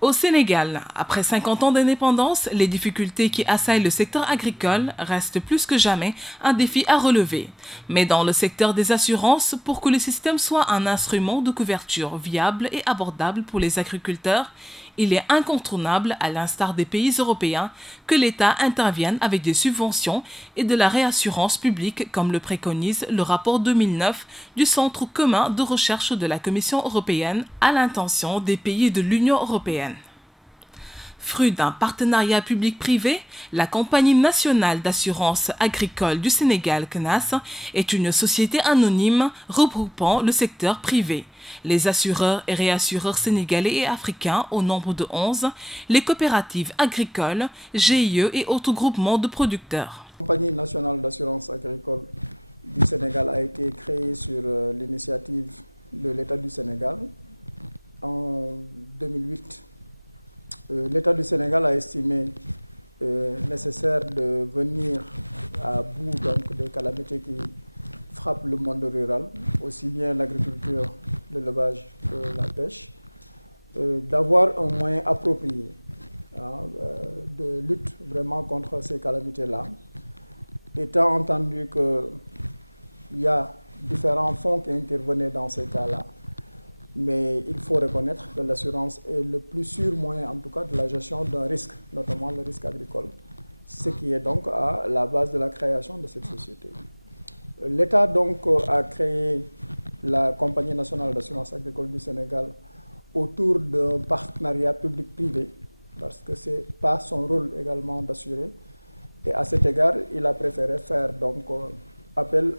Au Sénégal, après 50 ans d'indépendance, les difficultés qui assaillent le secteur agricole restent plus que jamais un défi à relever. Mais dans le secteur des assurances, pour que le système soit un instrument de couverture viable et abordable pour les agriculteurs, il est incontournable, à l'instar des pays européens, que l'État intervienne avec des subventions et de la réassurance publique, comme le préconise le rapport 2009 du Centre commun de recherche de la Commission européenne à l'intention des pays de l'Union européenne. Fruit d'un partenariat public-privé, la Compagnie nationale d'assurance agricole du Sénégal, CNAS, est une société anonyme regroupant le secteur privé, les assureurs et réassureurs sénégalais et africains au nombre de 11, les coopératives agricoles, GIE et autres groupements de producteurs. La Compagnie nationale d'assurance agricole du Sénégal a été créée sur l'initiative de l'État du Sénégal en 2008. L'État du Sénégal a estimé nécessaire de venir à bout donc, des calamités qui frappent le monde rural, aussi bien l'agriculture, l'élevage que la pêche, d'avoir un moyen approprié de lutte vraiment contre ces calamités-là. Étant entendu qu'il y a différents fonds qui intervenaient dans ces cas-là, mais il faut reconnaître que l'assurance est le plus sûr moyen, en tout cas, de la gestion d'un risque, notamment le risque agricole, ce qui est donc à la base de la création de cette société. L'État donc a créé la Compagnie nationale d'assurance agricole du Sénégal autour d'un partenariat public-privé, parce que ce n'est pas son rôle également d'assurer. Et à cet égard, il a préféré faire donc appel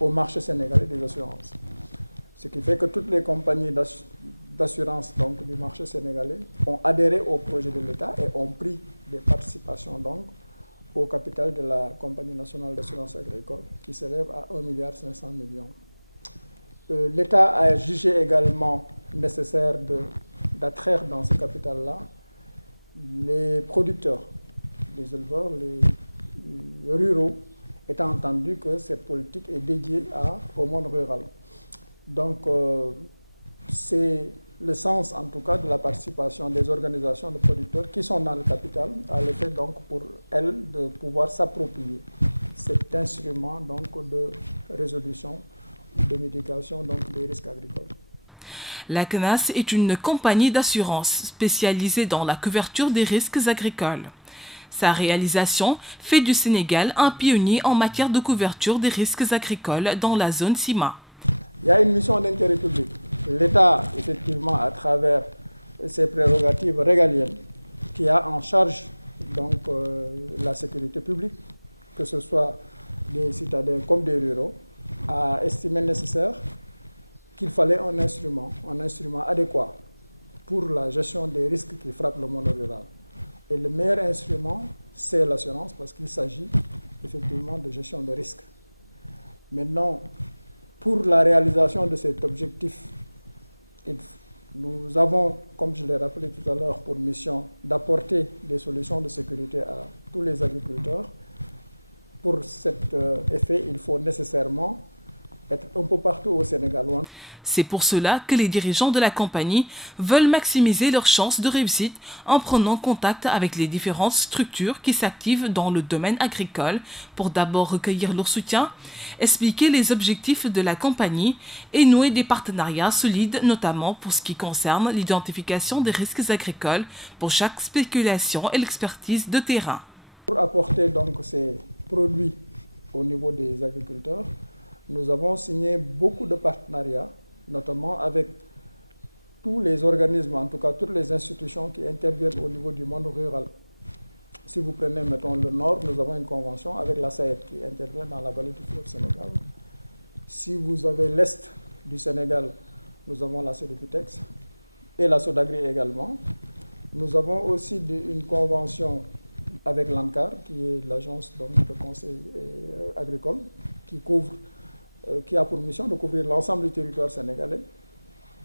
au marché sénégalais des assurances. Ce qui fait que toutes les compagnies d'assurance donc, du marché sénégalais ont adhéré au projet de l'État et ont pris des participations donc, au capital de la Compagnie nationale d'assurance agricole qui s'élève à 1,5 milliard. L'État a jugé également nécessaire d'attraire dans ce capital-là les producteurs, les éleveurs, les ruraux, étant entendu que cette politique est dédiée au monde rural. Donc, c'est le sens, en tout cas, de la participation des organisations de producteurs qui sont dans le capital, à l'effet, donc, pour elles, de pouvoir s'approprier cet instrument donc, de résolution, de mitigation donc, des risques agricoles. La CNAS est une compagnie d'assurance spécialisée dans la couverture des risques agricoles. Sa réalisation fait du Sénégal un pionnier en matière de couverture des risques agricoles dans la zone CIMA. Il y a une mission d'intérêt public. L'État, effectivement, à travers ses prérogatives régaliennes, qui a en charge donc, la sécurité publique, que ce soit des citadins comme des ruraux, a estimé nécessaire qu'il fallait un instrument adéquat pour la gestion des risques qui frappent le monde rural. Et le meilleur instrument, c'est l'assurance, parce qu'il s'agit effectivement de gestion de risques. Maintenant, pour la réalisation de cet objectif, nous avons, comme je l'ai rappelé tout à l'heure, pour mission d'apporter des solutions de sécurité à tous les agriculteurs. Pour cet effet, il faut nécessairement être un peu partout au Sénégal. C'est pour cela que les dirigeants de la compagnie veulent maximiser leurs chances de réussite en prenant contact avec les différentes structures qui s'activent dans le domaine agricole pour d'abord recueillir leur soutien, expliquer les objectifs de la compagnie et nouer des partenariats solides, notamment pour ce qui concerne l'identification des risques agricoles pour chaque spéculation et l'expertise de terrain. Pour apporter donc ces produits au niveau des agriculteurs, nous avons signé beaucoup de partenariats, notamment avec tous les organismes, en tout cas toutes les institutions qui interviennent au niveau du monde rural. Si vous prenez, mettons, le Nord, nous avons une convention avec la SAED qui intervient dans la vallée du fleuve Sénégal. Si vous avez l'Est du Sénégal, nous avons la Sodefitex et la Sodagri également. Nous avons aussi une convention avec l'ANCAR, qui est l'agence de conseil agricole, qui a pour mission de couvrir l'ensemble du territoire sénégalais.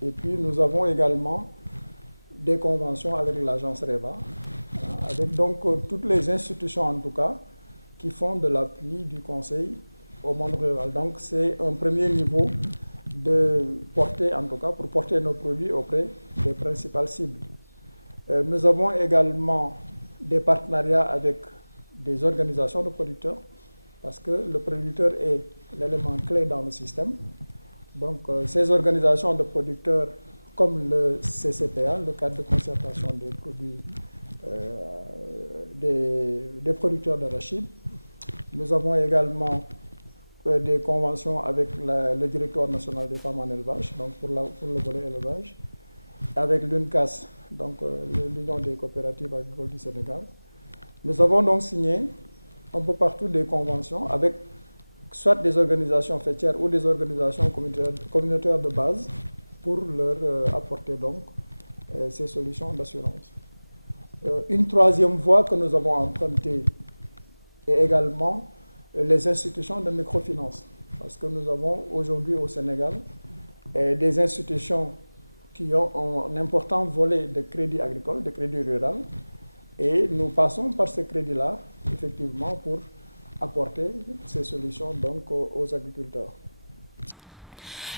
Et puis nous avons également des conventions avec l'agence REVA, avec donc toutes les institutions en tout cas qui font de l'appui du conseil au monde rural. Donc c'est un premier niveau de porter, en tout cas pour porter nos produits auprès des principales cibles. Nous avons également des partenariats avec des organisations de producteurs, parce que le producteur est l'élément clé dans le système. Donc, ces organisations de producteurs, comme le CCPA, le cadre de concertation des produits des producteurs d'arachide. Nous avons également des conventions avec le Directoire national des femmes en élevage, donc pour le volet élevage, avec l'UNCAS, donc l'Union des coopératives agricoles du Sénégal. Nous avons donc signé un peu partout des conventions avec soit des organisations faîtières ou des organisations communautaires de base pour leur apporter donc ces solutions d'assurance. Une troisième voie que nous avons empruntée est également les institutions de microfinance, parce que nous avons aujourd'hui au Sénégal des institutions qui ont un important volet de crédit agricole, de crédit rural, et nous passons par ce crédit-là, effectivement, pour apporter ces solutions donc aux agriculteurs.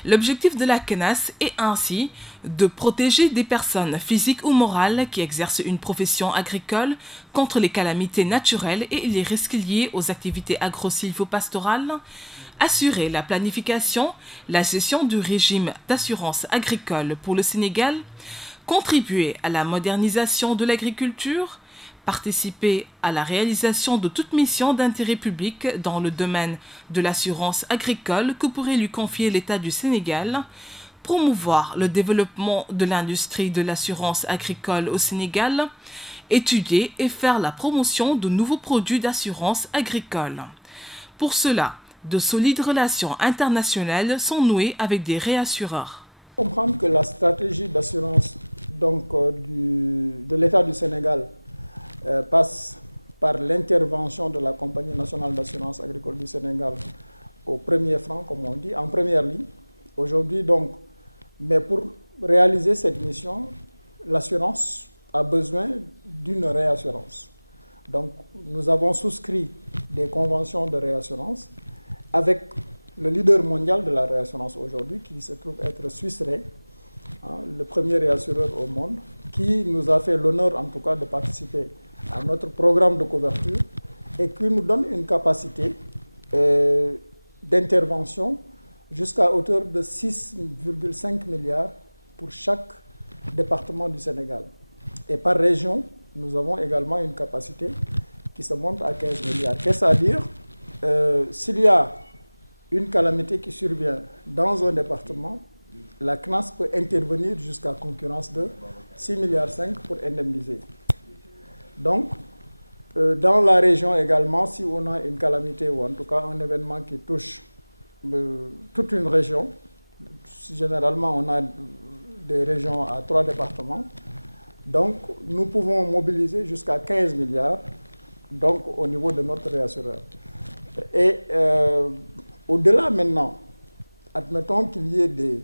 L'objectif de la CNAS est ainsi de protéger des personnes physiques ou morales qui exercent une profession agricole contre les calamités naturelles et les risques liés aux activités agro-sylvo-pastorales, assurer la planification, la gestion du régime d'assurance agricole pour le Sénégal, contribuer à la modernisation de l'agriculture, participer à la réalisation de toute mission d'intérêt public dans le domaine de l'assurance agricole que pourrait lui confier l'État du Sénégal, promouvoir le développement de l'industrie de l'assurance agricole au Sénégal, étudier et faire la promotion de nouveaux produits d'assurance agricole. Pour cela, de solides relations internationales sont nouées avec des réassureurs. Comprendre que la stratégie d'assurance de l'État du Sénégal passe par l'intervention de la Compagnie nationale d'assurance agricole du Sénégal au premier franc, comme on dit, en première ligne. Aujourd'hui, donc, mais pour réaliser cette mission, l'assurance a besoin d'une réassurance. Donc, nous avons souscrit des conventions de réassurance avec le leader mondial de la réassurance aujourd'hui, qui se trouve être Swiss Re, le premier réassureur au monde, qui nous a fait l'honneur, en tout cas, de participer à notre programme de couverture et qui nous donne une capacité d'intervention jusqu'à hauteur de 6,5 milliards pour chaque département du Sénégal. Et par région, nous avons également une capacité qui se monte à 15 milliards. Qu'est-ce à dire? S'il y a une calamité qui survient dans un département, la CNAS peut intervenir jusqu'à concurrence de 6,5 milliards pour indemniser. Donc, dans la région également, si on a une calamité ou en tout cas un événement qui touche toute une région, généralement on a des régions à 3 départements, donc nous pouvons mobiliser jusqu'à 15 milliards donc, au niveau de notre réassureur. Et au-delà maintenant, admettons qu'il y ait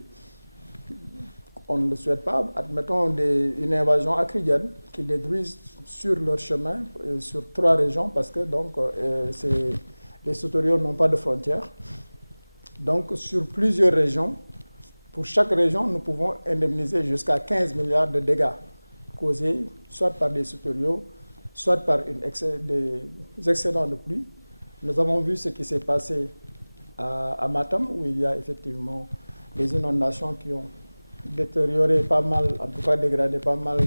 on ne le souhaite pas, admettons une invasion acridienne qui détruise sur leur chemin, sur 3 régions, parce que donc, les sauteriaux n'ont pas de frontières. Donc sur plusieurs régions, pour chaque région, nous pouvons indemniser jusqu'à 15 milliards de dégâts causés soit par des sauteriaux, soit par des excédents de pluie. Nous avons vu ce qui s'est passé à Matam, où il y a effectivement des inondations qui ont détérioré pas mal, en tout cas dégradé pas mal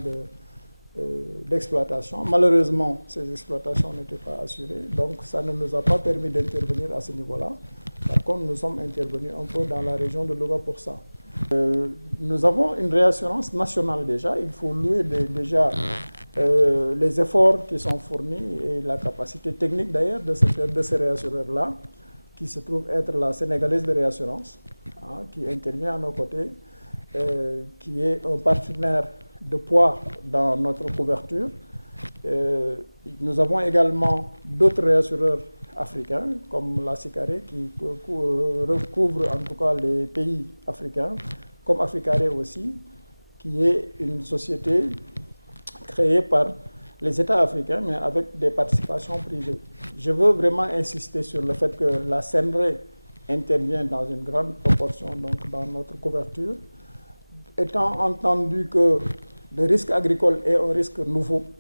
d'exploitations. Malheureusement, ces exploitations n'étaient pas assurées, donc ça ne nous a pas permis d'intervenir à ce niveau-là. Par contre, nous sommes intervenus un peu dans la région de Louga pour ça. Nous avons une réassurance nationale déjà. Il faut louer déjà les efforts qui sont fournis et la capacité technique d'ailleurs de ces réassureurs-là, qui se trouve être la Sénégalaise de réassurance, qui intervient à nos côtés, qui est un partenaire de poids dans notre couverture. Nous avons également d'autres réassureurs africains, comme la SICARE, qui recouvre en tout cas les pays africains, comme Africare aussi, qui est une société créée par les États africains, mais avec des participations privées. Je veux vraiment insister sur le fait que la CNRE intervient dans une grande proportion donc, dans notre couverture, étant entendu que Le risque agricole est un risque nouveau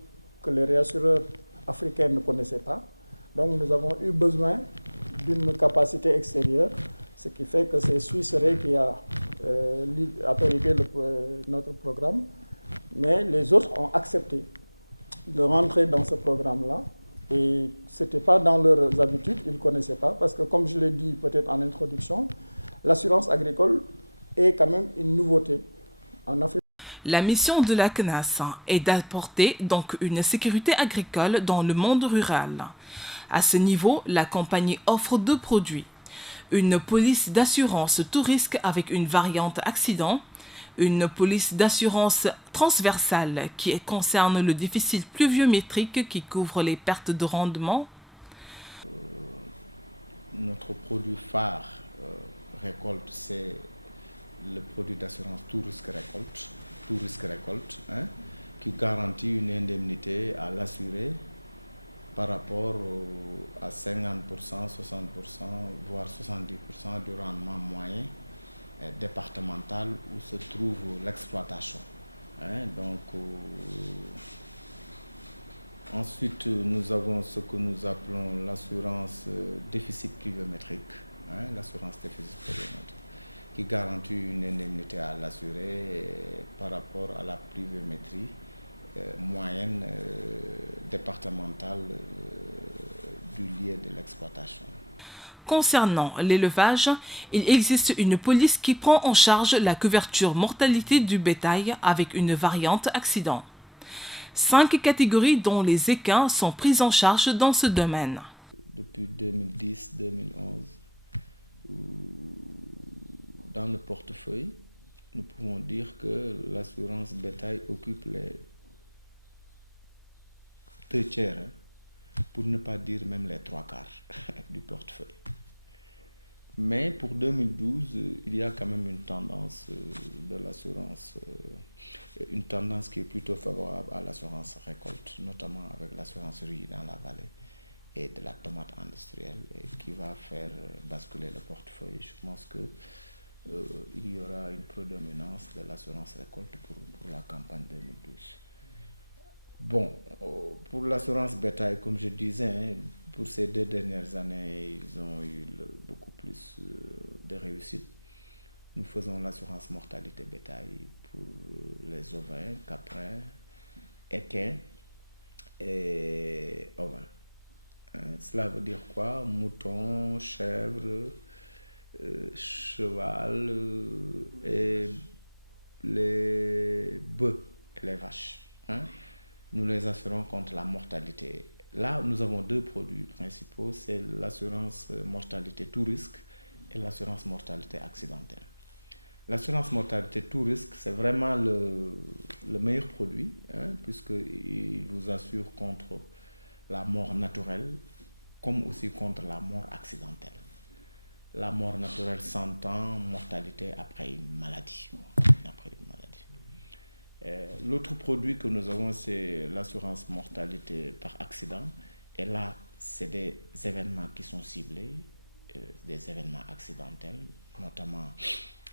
que les réassureurs africains ne connaissaient pas. Donc nous avons eu besoin d'une capacité extérieure, ce qui fait que c'est Suisse Re qui a apérivé notre programme, mais les autres ont accepté de rentrer dans ce programme-là. Et ce n'était pas dans leurs habitudes, ils ne connaissaient pas, parce que comme je l'ai dit peut-être en introduction, l'assurance agricole est quand même une nouveauté en Afrique. La mission de la CNAS est d'apporter donc une sécurité agricole dans le monde rural. À ce niveau, la compagnie offre deux produits. Une police d'assurance tout risque avec une variante accident, une police d'assurance transversale qui concerne le déficit pluviométrique qui couvre les pertes de rendement. Notre produit phare récolte, c'est le produit d'assurance tout risque récolte, qui garantit une indemnité à l'assuré par rapport à 50%, 60%, voire 70% du rendement moyen départemental où se trouve l'exploitation. Ensuite, nous avons ce que nous appelons l'assurance déficit pluviométrique, l'assurance déficit pluviométrique, qui garantit une indemnité à l'assuré par rapport à la pluviométrie moyenne départementale du lieu de l'exploitation. Concernant l'élevage, il existe une police qui prend en charge la couverture mortalité du bétail avec une variante accident. 5 catégories dont les équins sont prises en charge dans ce domaine. Depuis 2010-2011, dans le portefeuille, nous pouvons dire que l'assurance bétail occupe les 2/3, pour ne pas dire même les 3/4 du portefeuille. Mais pour 2012, il y a quand même une tendance de l'assurance, une tendance qui est plutôt favorable à l'assurance récolte, notamment avec l'assurance riz dans la vallée et de la tomate industrielle, et qui va faire basculer le portefeuille. Je pense qu'il y aura une prédominance de l'assurance récolte pour la campagne 2012. Bon, pour l'assurance bétail, comme je disais, pour ces 2 dernières années, ils ont eu beaucoup plus de réussite. Nous faisons l'assurance mortalité bétail pour les ovins, caprins, équins et ovins. Cela veut dire quoi? Moutons, chèvres, cheval et les bœufs et les vaches. Nous les assurons contre la mortalité. Là, nous avons 2 produits principaux, c'est l'assurance mortalité tout risque et l'assurance mortalité accidentelle. L'assurance mortalité tout risque, c'est vraiment le meilleur produit, puisqu'il vous assure contre la mort naturelle, comme aussi contre la mort accidentelle. La mort naturelle s'entend mortalité après une maladie. L'autre produit que nous avons, c'est l'assurance mortalité par accident. Et là, c'est des événements qui sont ciblés, des événements accidentels, notamment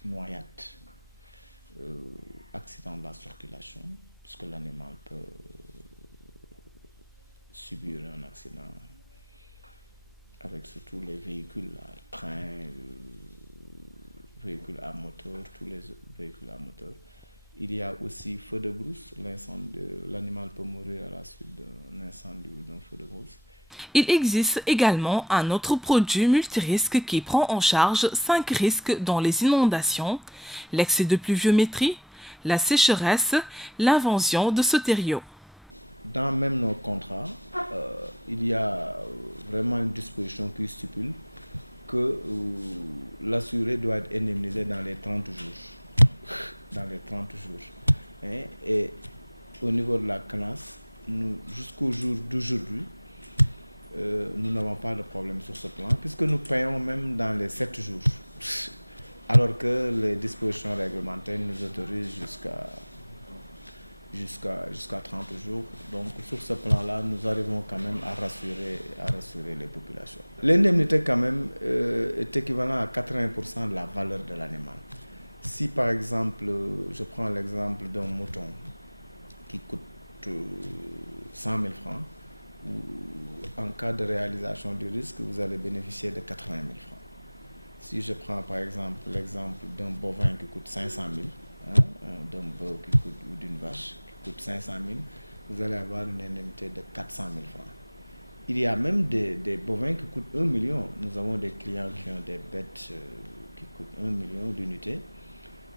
noyade, accident de la circulation, puisque l'animal peut subir un accident avec surtout les véhicules, trains, véhicules à moteur, tous les véhicules à moteur. Il y a aussi feu de brousse, l'animal peut mourir à la suite d'un incendie ou d'un feu de brousse. Il existe également un autre produit multirisque qui prend en charge 5 risques dont les inondations, l'excès de pluviométrie, la sécheresse, l'invasion de sauteriaux. Dans même nos contrats, il y a vraiment une disposition qui stipule que l'assuré doit être indemnisé dans les 30 jours. Et au niveau de la CNAS, jusqu'au jour d'aujourd'hui, nous n'avons pas de problème sur ce plan, puisque nous payons même dans les 7 jours, alors que les dispositions réglementaires nous autorisent jusqu'à 30 jours. Donc sur ce plan-là, nous arrivons quand même à rassurer les populations. L'indemnité quand même est équivalente à 80% de la valeur de l'animal. Si par exemple, je prends l'exemple d'un mouton, qui coûte 100 000 francs, ou en cas de réalisation du risque, vous allez bénéficier de 80 000 francs. Si je prends par exemple l'exemple d'un bovin qui coûte 500 000, d'un bœuf ou d'une vache qui coûte 500 000, vous allez avoir une indemnité de 400 000 francs. Il y a même des bovins qui coûtent 1 million. Nous avons des clients qui ont des bêtes qui coûtent 1 million d'unités.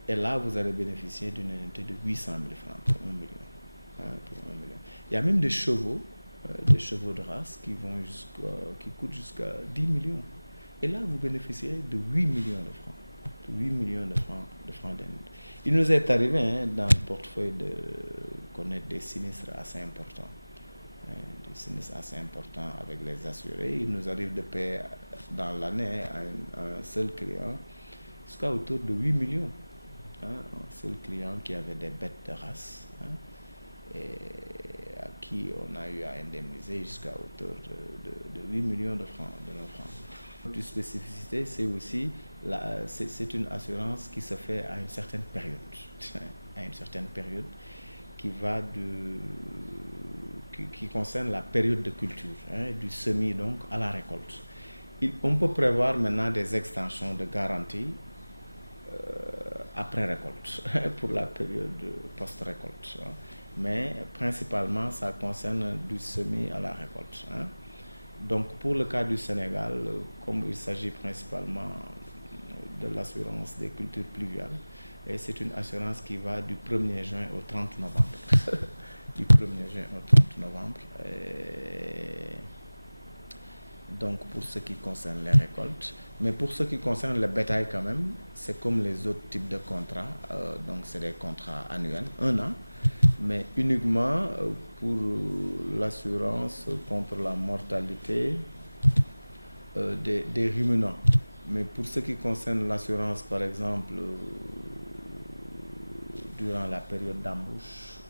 Et là, vous allez bénéficier d'une indemnité de 800 000 francs pour 1 million. Pour 1 million. Il y a même des chevaux de race qui coûtent jusqu'à 10 millions. Et là, vous bénéficiez de 8 millions de francs. 8 millions de francs d'indemnité. Il nous est arrivé dans le portefeuille de connaître des sinistres assez importants. Des sinistres assez importants avec les assurés. Il nous arrive de payer dans l'année à un seul client jusqu'à autour de 8 millions. Un seul client qui avait des bêtes de race et à qui on a eu à indemniser jusqu'à autour de 8 millions de francs. Une spécificité, c'est aussi c'est une assurance qui se fait à une certaine période. À une certaine période qui concerne la période de culture, du semis donc à la récolte. On peut prévoir maintenant des extensions de garantie après récolte, pour la période post-récolte. Mais principalement, ça concerne du semis à la récolte. Donc pour le cas du Sénégal, comme il s'agit principalement de l'assurance des cultures pluviales, et c'est une assurance qui va du 1er juin au 30 novembre. Du 1er juin au 30 novembre. Donc pour ce qui concerne les récoltes. Mais pour ce qui concerne le bétail quand même, c'est comme les autres types de contrats. Donc c'est des contrats annuels, 1 an. Mais uniquement pour l'assurance contre la mortalité des ruminants. Mais pour ce qui concerne l'assurance, par exemple, durant la période d'embauche,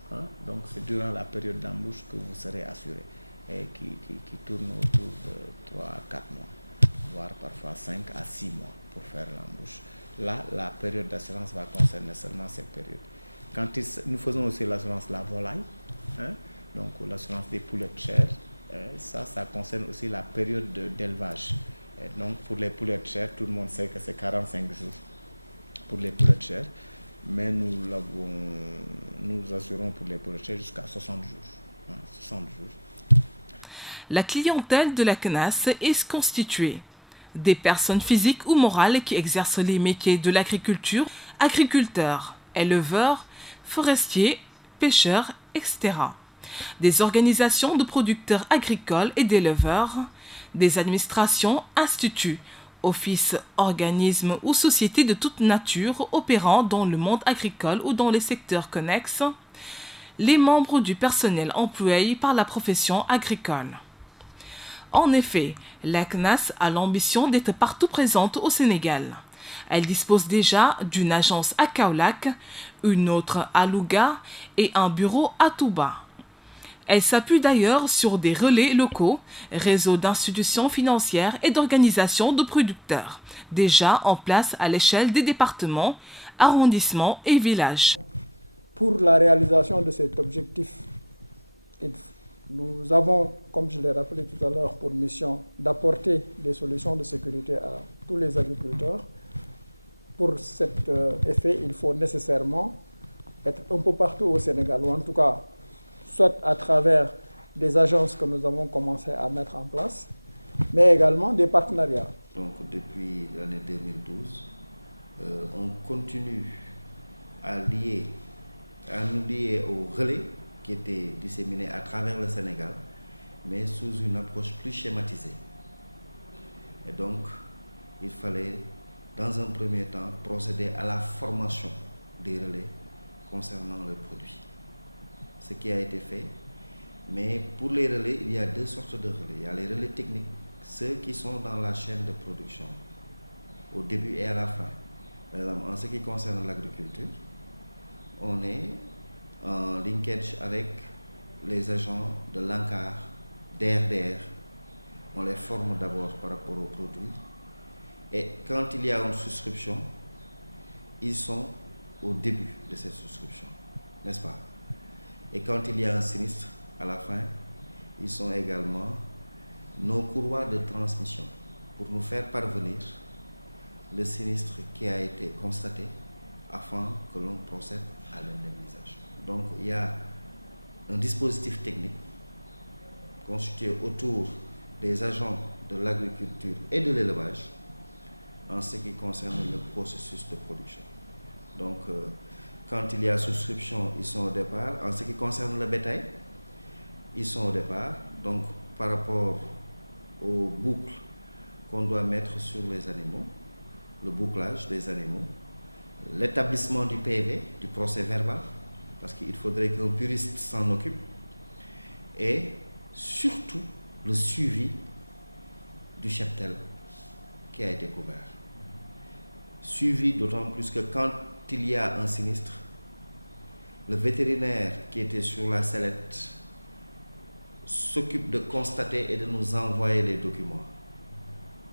donc c'est durant la période d'embauche que vous serez assuré, et qui tourne autour de 3 à 4 mois, voire parfois 5 à 6 mois pour faire l'embauche. Là, la période d'assurance va concerner seulement cette période. Nous faisons aussi l'assurance de la volaille, donc l'assurance des poulets de chair, ça concerne aussi la période d'élevage. Et donc pour les poulets de chair, tout le monde sait que c'est 45 jours pour les poulets de chair, mais nous assurons pour les poulets de chair jusqu'à 60 jours. 60 jours. La clientèle de la CNAS est constituée des personnes physiques ou morales qui exercent les métiers de l'agriculture, agriculteurs, éleveurs, forestiers, pêcheurs, etc. Des organisations de producteurs agricoles et d'éleveurs, des administrations, instituts, offices, organismes ou sociétés de toute nature opérant dans le monde agricole ou dans les secteurs connexes, les membres du personnel employé par la profession agricole. En effet, la CNAS a l'ambition d'être partout présente au Sénégal. Elle dispose déjà d'une agence à Kaolack, une autre à Louga et un bureau à Touba. Elle s'appuie d'ailleurs sur des relais locaux, réseaux d'institutions financières et d'organisations de producteurs, déjà en place à l'échelle des départements, arrondissements et villages. Pour la réalisation de cet objectif, nous avons, comme je l'ai rappelé tout à l'heure, pour mission d'apporter des solutions de sécurité à tous les agriculteurs. Pour cet effet, il faut nécessairement être un peu partout au Sénégal, ou en tout cas, soit à travers des agences que nous avons commencé à mettre en place, mais également des partenariats. Donc depuis l'année 2012, on continue à nous lier aux relais qui étaient disséminés à travers le Sénégal, mais sous une approche plus schématisée. Et donc, il fallait, dans un premier temps, procéder à la formation des relais concernant le produit. Ce qui a été fait. Mais pour les relais, il y a 2 sortes de relais. Il y a les relais techniques, ceux qui sont dans la chaîne de production, au début et à la fin. Par exemple, en ce qui concerne l'agriculture, on est en linkage avec les agents de l'ANCAR, DRDR. On les forme d'abord par rapport aux produits. Et quand il y a une souscription, ils sont au début de cette souscription, n'est-ce pas? Et quand il y a un sinistre, à la fin, ils sont également nos courroies de transmission pour nous faire parvenir le sinistre qui a été constaté afin que l'on procède à l'indemnisation. Donc il y a un dispositif technique constitué autour des agents de l'agriculture et de l'élevage en ce qui concerne le processus de production. Donc quand il y a souscription, ils sont au départ. En ce qui concerne le bétail, ils sont au départ. Donc par rapport aux boucles qu'on doit mettre sur les animaux, le bouclage des animaux, l'établissement du PV, du procès verbal, parce qu'il faudrait qu'un puriste s'en occupe, et surtout le suivi du cheptel qui a été couvert. Suivi d'autant plus que quand il y a un sinistre, le vétérinaire qui était sur la sellette s'occupe de constater et de nous envoyer les documents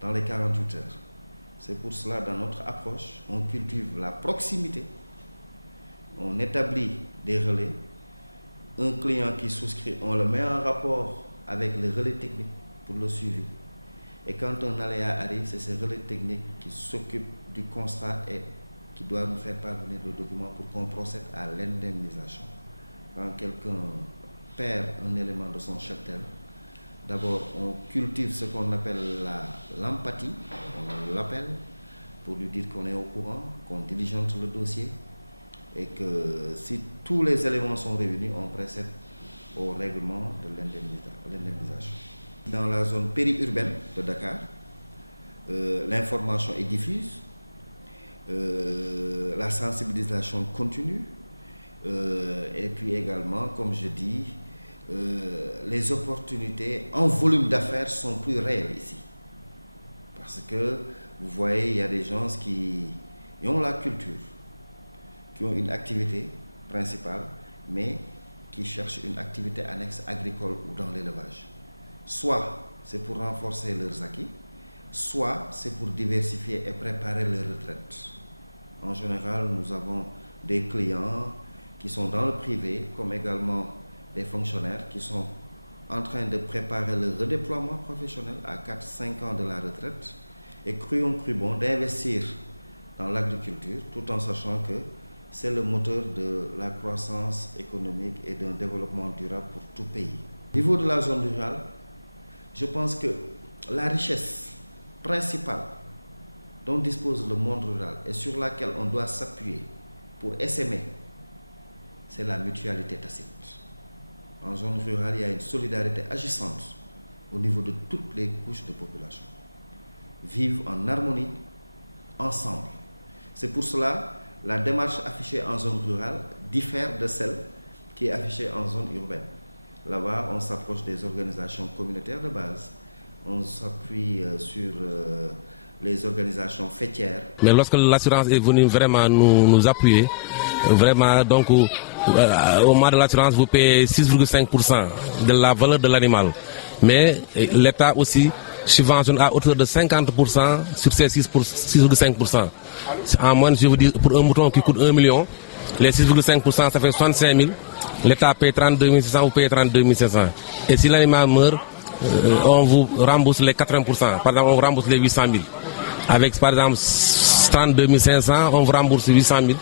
dans les 48 heures. C'est pour cela, dans notre approche, on cultive la proximité, on établit des relais. Un client qui souscrit, on le met en rapport avec les relais techniques pour le suivi. Et quand un aléa arrive, c'est ces relais techniques qui s'occupent du constat et qui doivent nous faire parvenir le document pour qu'on procède à l'indemnisation. Quand quelqu'un perd un élément de son cheptel, d'abord on cultive ce qu'on appelle l'empathie, on l'appelle pour lui dire qu'on est au courant, qu'on diligente le dossier et que si tous les éléments sont réunis, on procède au règlement de l'indemnisation. Dans la zone périurbaine de Dakar, l'information est diffuse, la sensibilisation continue et puis également, comme je dis, les opportunités en volume d'affaires sont plus réelles ici. Parce que vous voyez, il y a des gens qui ont la culture, qui ont une activité principale, mais qui cherchent une activité annexe agricole ou dans l'élevage. Soit c'est pour renforcer leurs acquis, soit c'est pour diversifier et préparer leur retraite. En général, nous avons des clients qui sont dans le privé, comme également des fonctionnaires qui sont en train de préparer le redéploiement professionnel à 4-5 ans de la retraite et cru bon d'investir dans l'agriculture tout en sachant que c'est le moteur de la croissance économique et d'un développement durable pour tout pays. Au niveau de la zone rurale, je pense que la richesse principale dont dispose le monde rural et sur laquelle on doit s'appuyer pour essaimer, c'est la mutualité tacite. En zone rurale, il y a une solidarité agissante au niveau de toutes les couches de population. Vivent en harmonie, ensemble. C'est pour cela que la démarche affichée en zone rurale diffère de celle qui est affichée en zone urbaine. Là-bas, on s'approche des organisations communautaires de base, on s'appuie sur les organisations fêtières. Mais lorsque l'assurance est venue vraiment nous appuyer, vraiment, donc au mois de l'assurance, vous payez 6,5% de la valeur de l'animal. Mais l'État aussi subventionne à hauteur de 50% sur ces 6,5%. En moins, je vous dis, pour un mouton qui coûte 1 million, les 6,5%, ça fait 65 000. L'État paye 32 500, vous payez 32 500. Et si l'animal meurt, on vous rembourse les 80%. Par exemple, on vous rembourse les 800 000. Avec, par exemple, 32 500, on vous rembourse 800 000.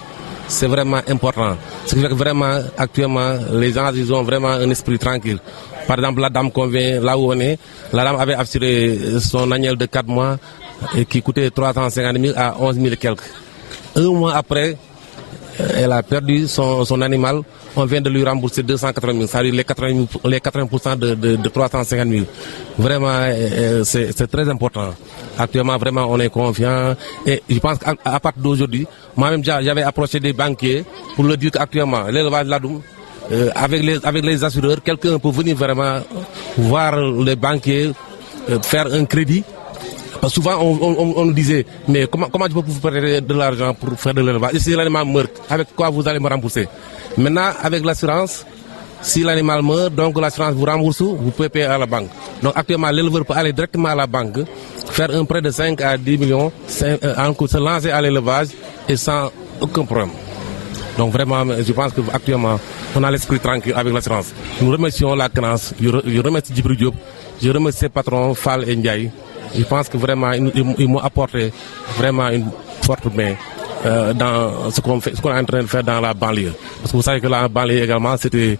C'est vraiment important. Ce qui fait que vraiment, actuellement, les gens ils ont vraiment un esprit tranquille. Par exemple, la dame qu'on vient, là où on est, la dame avait assuré son agneau de 4 mois et qui coûtait 350 000 à 11 000 et quelques. Un mois après, elle a perdu son animal. On vient de lui rembourser 280 000, c'est-à-dire les 80% de 350 000. Vraiment, c'est très important. Actuellement, vraiment, on est confiant. Et je pense qu'à partir d'aujourd'hui, moi-même, j'avais approché des banquiers pour leur dire qu'actuellement, l'élevage Ladoum, avec les assureurs, quelqu'un peut venir vraiment voir les banquiers faire un crédit. Souvent, on nous disait, mais comment je peux vous prêter de l'argent pour faire de l'élevage? Et si l'animal meurt, avec quoi vous allez me rembourser? Maintenant, avec l'assurance, si l'animal meurt, donc l'assurance vous rembourse, vous pouvez payer à la banque. Donc actuellement, l'éleveur peut aller directement à la banque, faire un prêt de 5 à 10 millions, se lancer à l'élevage et sans aucun problème. Donc vraiment, je pense qu'actuellement, on a l'esprit tranquille avec l'assurance. Nous remercions la CNAS, je remercie Djibril Diop, je remercie ses patrons Fall et Ndiaye. Je pense que vraiment, ils m'ont apporté vraiment une forte main dans ce qu'on est en train de faire dans la banlieue. Parce que vous savez que la banlieue également, c'était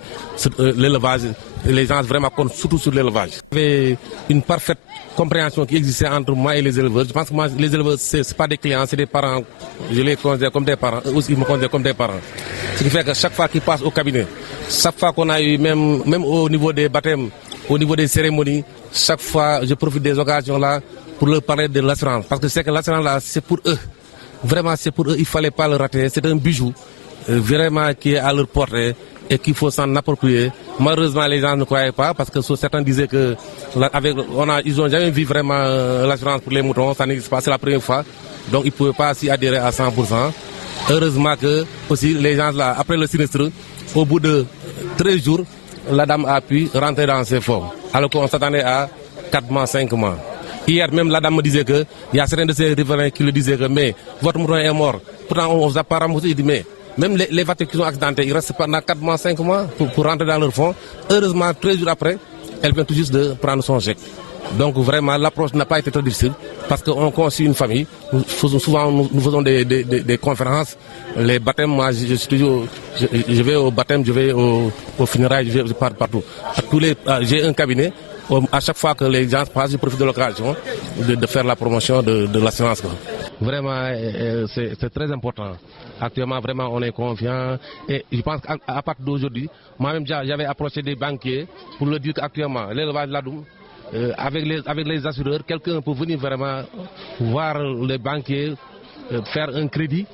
l'élevage. Les gens vraiment comptent surtout sur l'élevage. Il y avait une parfaite compréhension qui existait entre moi et les éleveurs. Je pense que moi, les éleveurs, c'est pas des clients, c'est des parents. Je les considère comme des parents. Eux aussi, ils me considèrent comme des parents. Ce qui fait que chaque fois qu'ils passent au cabinet, chaque fois qu'on a eu, même au niveau des baptêmes, au niveau des cérémonies, chaque fois, je profite des occasions là pour leur parler de l'assurance. Parce que c'est que l'assurance là, c'est pour eux. Vraiment, c'est pour eux, il ne fallait pas le rater. C'est un bijou vraiment qui est à leur portée et qu'il faut s'en approprier. Malheureusement, les gens ne croyaient pas parce que certains disaient que ils n'ont jamais vu vraiment l'assurance pour les moutons, ça n'existe pas, c'est la première fois. Donc ils ne pouvaient pas s'y adhérer à 100%. Heureusement que aussi les gens là, après le sinistre, au bout de 13 jours, la dame a pu rentrer dans ses fonds. Alors qu'on s'attendait à 4 mois, 5 mois. Hier même, la dame me disait qu'il y a certains de ses riverains qui le disaient que mais votre mouton est mort. Pourtant, on ne vous a pas remboursé. Il dit mais même les voitures qui sont accidentées, ils restent pendant 4 mois, 5 mois pour rentrer dans leur fonds. Heureusement, 13 jours après, elle vient tout juste de prendre son chèque. Donc vraiment, l'approche n'a pas été très difficile parce qu'on conçut une famille. Nous faisons des conférences. Les baptêmes, moi, je vais au baptême, je vais au funérailles, je pars partout. J'ai un cabinet. À chaque fois que les gens passent, je profite de l'occasion de faire la promotion de l'assurance. Vraiment, c'est très important. Actuellement, vraiment, on est confiant. Et je pense qu'à partir d'aujourd'hui, moi-même, j'avais approché des banquiers pour leur dire qu'actuellement, l'élevage de l'Adoum, avec les assureurs, quelqu'un peut venir vraiment voir les banquiers faire un crédit.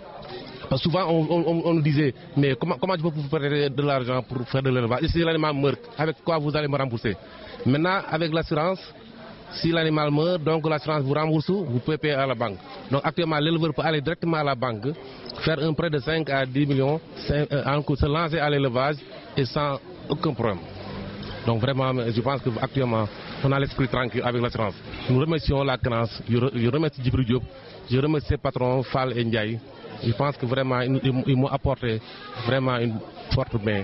Parce que souvent, on nous disait, mais comment je peux vous prêter de l'argent pour faire de l'élevage? Et si l'animal meurt, avec quoi vous allez me rembourser? Maintenant, avec l'assurance, si l'animal meurt, donc l'assurance vous rembourse, vous pouvez payer à la banque. Donc actuellement, l'éleveur peut aller directement à la banque, faire un prêt de 5 à 10 millions, se lancer à l'élevage et sans aucun problème. Donc vraiment, je pense qu'actuellement, on a l'esprit tranquille avec l'assurance. Nous remercions la CNAS, je remercie Djibril Diop, je remercie ses patrons Fall et Ndiaye. Je pense que vraiment, ils m'ont apporté vraiment une forte main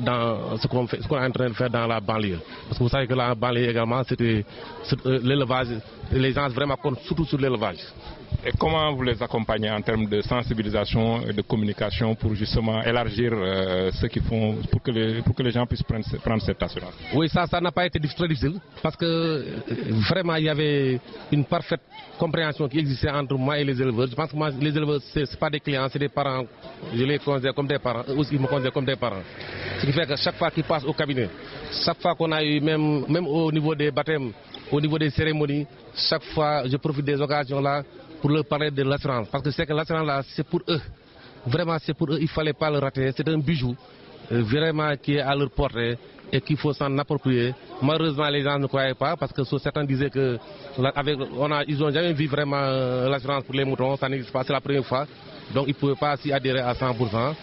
dans ce qu'on est en train de faire dans la banlieue. Parce que vous savez que la banlieue également, c'était l'élevage. Les gens vraiment comptent surtout sur l'élevage. Et comment vous les accompagnez en termes de sensibilisation et de communication pour justement élargir ce qu'ils font pour que les gens puissent prendre cette assurance? Oui, ça n'a pas été très difficile parce que vraiment il y avait une parfaite compréhension qui existait entre moi et les éleveurs. Je pense que moi, les éleveurs, c'est pas des clients, c'est des parents. Je les considère comme des parents. Eux aussi, ils me considèrent comme des parents. Ce qui fait que chaque fois qu'ils passent au cabinet, chaque fois qu'on a eu, même au niveau des baptêmes, au niveau des cérémonies, chaque fois je profite des occasions là pour leur parler de l'assurance. Parce que c'est que l'assurance là, c'est pour eux. Vraiment, c'est pour eux, il ne fallait pas le rater. C'est un bijou vraiment qui est à leur portée et qu'il faut s'en approprier. Malheureusement, les gens ne croyaient pas parce que certains disaient que ils n'ont jamais vu vraiment l'assurance pour les moutons, ça n'existe pas, c'est la première fois. Donc ils ne pouvaient pas s'y adhérer à 100%.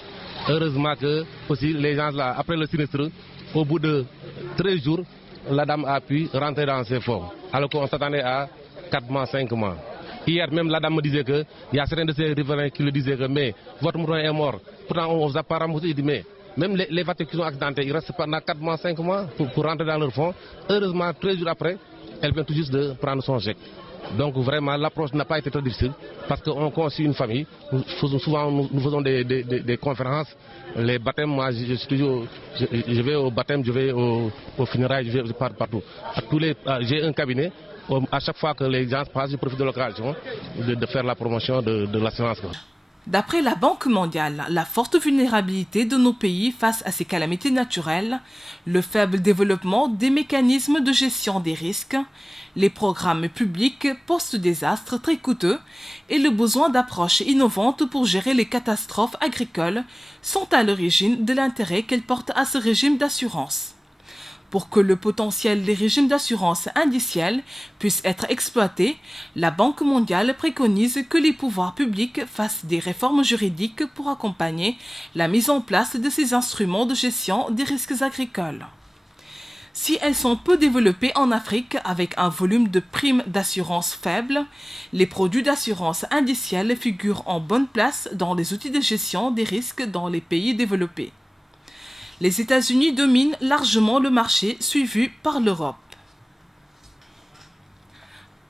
Heureusement que aussi les gens là, après le sinistre, au bout de 13 jours, la dame a pu rentrer dans ses fonds. Alors qu'on s'attendait à 4 mois, 5 mois. Hier même, la dame me disait qu'il y a certains de ses riverains qui le disaient que mais votre mouton est mort. Pourtant, on ne vous a pas remboursé. Il dit mais même les voitures qui sont accidentées, ils restent pendant 4 mois, 5 mois pour rentrer dans leur fonds. Heureusement, 13 jours après, elle vient tout juste de prendre son chèque. Donc vraiment, l'approche n'a pas été très difficile parce qu'on conçut une famille. Nous faisons des conférences. Les baptêmes, moi, je vais au baptême, je vais au funérailles, je pars partout. J'ai un cabinet. À chaque fois que les gens passent, je profite de l'occasion de faire la promotion de l'assurance. D'après la Banque mondiale, la forte vulnérabilité de nos pays face à ces calamités naturelles, le faible développement des mécanismes de gestion des risques, les programmes publics post-désastre très coûteux et le besoin d'approches innovantes pour gérer les catastrophes agricoles sont à l'origine de l'intérêt qu'elles portent à ce régime d'assurance. Pour que le potentiel des régimes d'assurance indiciels puisse être exploité, la Banque mondiale préconise que les pouvoirs publics fassent des réformes juridiques pour accompagner la mise en place de ces instruments de gestion des risques agricoles. Si elles sont peu développées en Afrique avec un volume de primes d'assurance faible, les produits d'assurance indicielle figurent en bonne place dans les outils de gestion des risques dans les pays développés. Les États-Unis dominent largement le marché, suivi par l'Europe.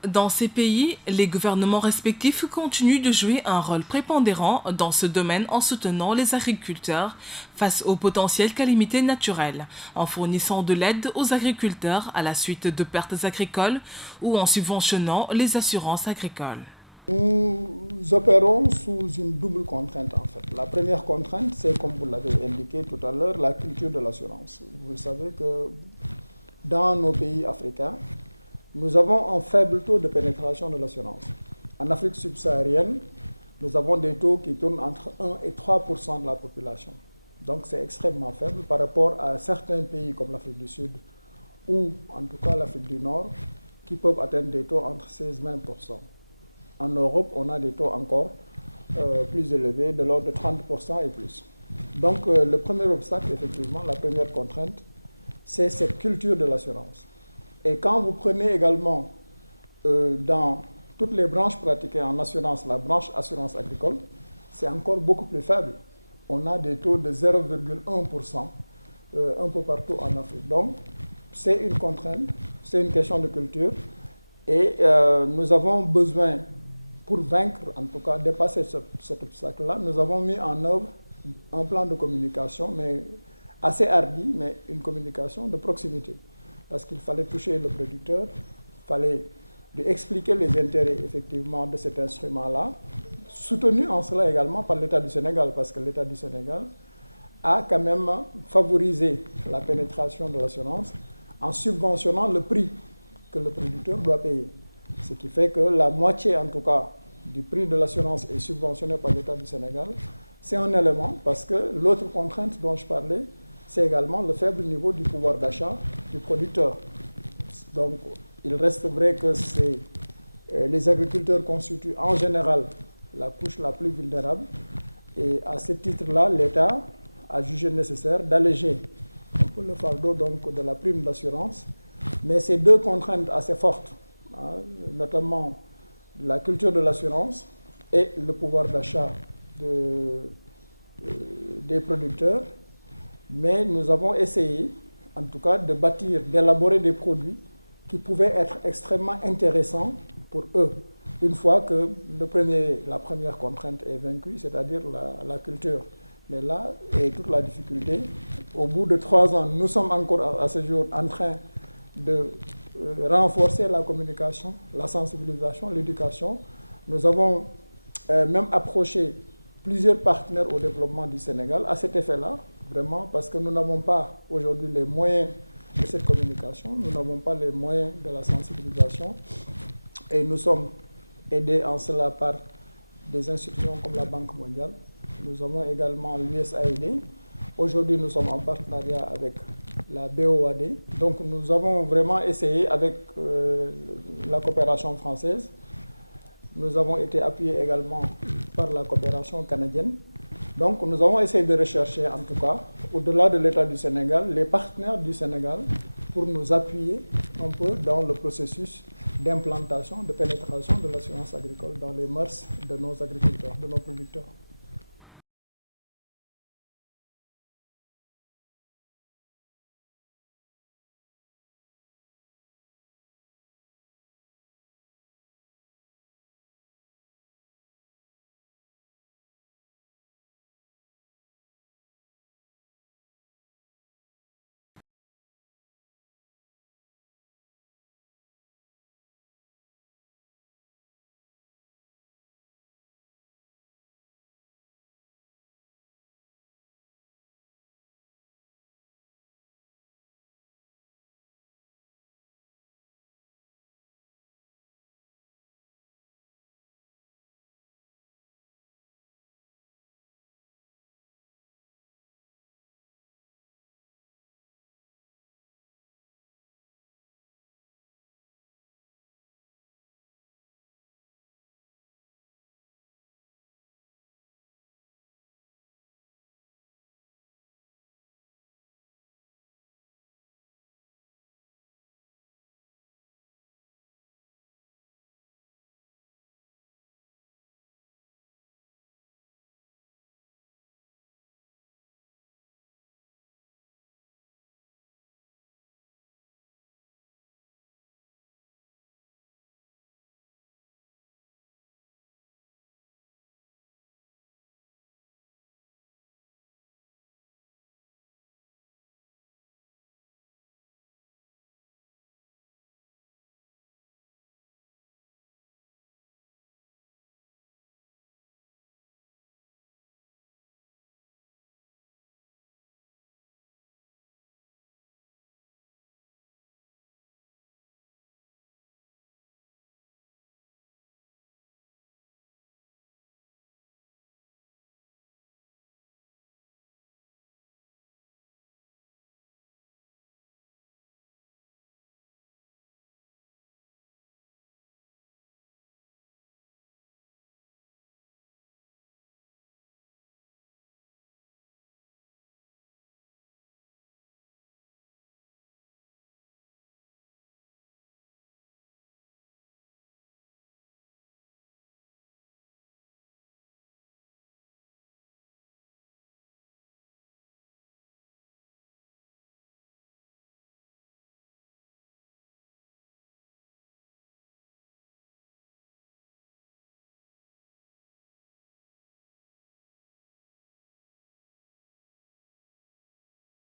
Dans ces pays, les gouvernements respectifs continuent de jouer un rôle prépondérant dans ce domaine en soutenant les agriculteurs face aux potentielles calamités naturelles, en fournissant de l'aide aux agriculteurs à la suite de pertes agricoles ou en subventionnant les assurances agricoles. Nous opérons sous une double contrainte en fait. La première contrainte, c'est comme vous l'avez indiqué tout à l'heure, la culture de l'assurance. Vous savez que dans nos pays africains, nous avons un faible taux de pénétration de l'assurance. En Afrique subsaharienne, nous avons des taux qui tournent entre 1 et 3% de la population. Donc c'est extrêmement faible par rapport à certains pays comme l'Afrique du Sud ou en tout cas l'Afrique du Nord qui peuvent atteindre des taux entre 16 et 20%. En Europe, on a des taux encore plus élevés, de l'ordre de 30% et plus. Donc le premier obstacle, effectivement, la première contrainte, c'est cette culture de l'assurance. Et quand vous prenez également dans toutes les branches pratiquées en assurance, la branche assurance agricole, c'est encore beaucoup plus faible. On a des taux de 0,1% un peu partout en Afrique. Donc, c'est une contrainte, c'est une question de culture. Et nous avons besoin, pour vaincre, en tout cas, dépasser cet obstacle-là, nous avons mis en œuvre un plan de communication, mais assez hardi, mais une communication de proximité. Parce qu'il fallait toucher le producteur, il fallait lui expliquer les intérêts effectivement de cet instrument-là, soutenu en cela également par l'État du Sénégal, parce que l'État du Sénégal a quand même favorisé la pénétration de l'assurance en subventionnant le prix que le producteur doit payer. Ce qui fait que la moitié, en tout cas, du prix de l'assurance est subventionné par l'État du Sénégal. C'est un élément, parce que l'autre contrainte dont je parlais, c'est également le faible niveau du pouvoir d'achat du producteur. Donc, il reste vrai que les agriculteurs constituent en général la couche la plus vulnérable. Et à ce titre-là, l'État a jugé nécessaire d'alléger un peu le fardeau donc, de la prime d'assurance. Mais ces deux contraintes assez fortes, hein, notamment la culture de l'assurance et le pouvoir d'achat des producteurs, mais nous avons essayé, en tout cas, de bâtir, d'élaborer des produits qui pouvaient être extrêmement intéressants pour eux, une fois que la première contrainte est vaincue, c'est-à-dire la culture. Mais là est toute la difficulté. Au bout de 3 ans, nous sommes encore à ce jour en train de renforcer la communication, la sensibilisation, l'éducation. Nous avons même approché plusieurs partenaires au développement du Sénégal à cet effet-là, vraiment, parce que nous n'avons pas aujourd'hui les moyens de cette communication, nous n'avons pas les moyens de la sensibilisation, et nous sommes aidés en cela par des institutions comme la Banque mondiale. Nous avons également l'USAID. Aujourd'hui, nous sommes en partenariat avec la BOAD. Donc, nous avons vraiment essayé avec la coopération française. Nous avons été appuyés également par la coopération canadienne. Donc, nous avons essayé de rechercher, en tout cas, au-delà de l'État du Sénégal, les partenaires du Sénégal pour nous appuyer un peu dans le processus d'implantation, de pénétration de l'assurance agricole dans les mœurs de nos agriculteurs, de nos producteurs.